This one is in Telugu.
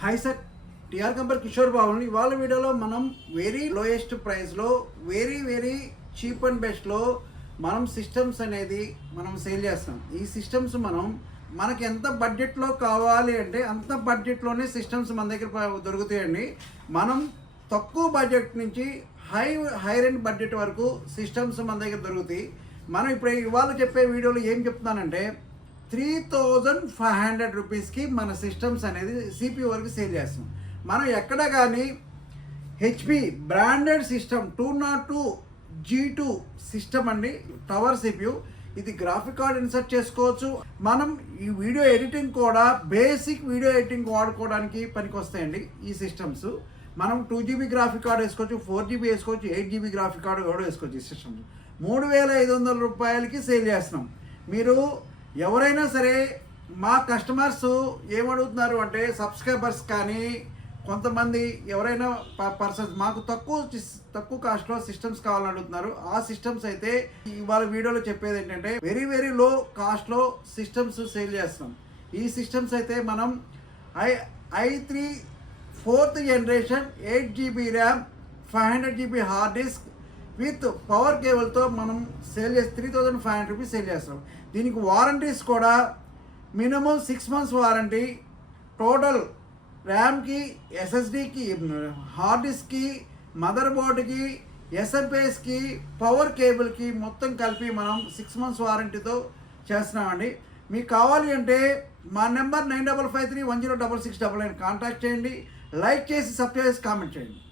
హాయ్ సార్ టిఆర్ కంపర్ కిషోర్ బాబుని ఇవాళ వీడియోలో మనం వెరీ లోయెస్ట్ ప్రైస్లో వెరీ వెరీ చీప్ అండ్ బెస్ట్లో మనం సిస్టమ్స్ అనేది మనం సేల్ చేస్తాం. ఈ సిస్టమ్స్ మనం మనకి ఎంత బడ్జెట్లో కావాలి అంటే అంత బడ్జెట్లోనే సిస్టమ్స్ మన దగ్గర దొరుకుతాయండి. మనం తక్కువ బడ్జెట్ నుంచి హై హై అండ్ బడ్జెట్ వరకు సిస్టమ్స్ మన దగ్గర దొరుకుతాయి. మనం ఇప్పుడు ఇవాళ చెప్పే వీడియోలో ఏం చెప్తున్నానంటే త్రీ థౌజండ్ ఫైవ్ హండ్రెడ్ రూపీస్కి మన సిస్టమ్స్ అనేది సిపి వరకు సేల్ చేస్తాం. మనం ఎక్కడ కానీ HP branded system two not two G two system అండి టవర్ సిపియు. ఇది గ్రాఫిక్ కార్డ్ ఇన్సర్ట్ చేసుకోవచ్చు. మనం ఈ వీడియో ఎడిటింగ్ కూడా బేసిక్ వీడియో ఎడిటింగ్ వాడుకోవడానికి పనికొస్తాయండి ఈ సిస్టమ్స్. మనం టూ జీబీ గ్రాఫిక్ కార్డ్ వేసుకోవచ్చు ఫోర్ జీబీ వేసుకోవచ్చు ఎయిట్ జీబీ గ్రాఫిక్ కార్డ్ కూడా వేసుకోవచ్చు ఈ సిస్టమ్స్. మూడు వేల ఐదు వందల రూపాయలకి సేల్ చేస్తున్నాం. మీరు ఎవరైనా సరే మా కస్టమర్స్ ఏమడుగుతున్నారు అంటే సబ్స్క్రైబర్స్ కానీ కొంతమంది ఎవరైనా పర్సన్స్ మాకు తక్కువ తక్కువ కాస్ట్లో సిస్టమ్స్ కావాలని అడుగుతున్నారు. ఆ సిస్టమ్స్ అయితే ఇవాళ వీడియోలో చెప్పేది ఏంటంటే వెరీ వెరీ లో కాస్ట్లో సిస్టమ్స్ సేల్ చేస్తున్నాం. ఈ సిస్టమ్స్ అయితే మనం I I three fourth generation eight GB RAM five hundred GB hard disk with power కేబుల్తో మనం సేల్ చేసి three thousand five hundred rupees sale చేస్తాం. దీనికి వారంటీస్ కూడా minimum six months warranty. Total ర్యామ్కి ఎస్ఎస్డికి హార్డ్ డిస్క్కి మదర్ బోర్డుకి ఎస్ఎంపిఎస్కి పవర్ కేబుల్కి మొత్తం కలిపి మనం సిక్స్ మంత్స్ వారంటీతో చేస్తున్నామండి. మీకు కావాలి అంటే మా number nine double five three one zero double six double nine contact చేయండి. లైక్ చేసి సబ్స్క్రైబ్ చేసి కామెంట్ చేయండి.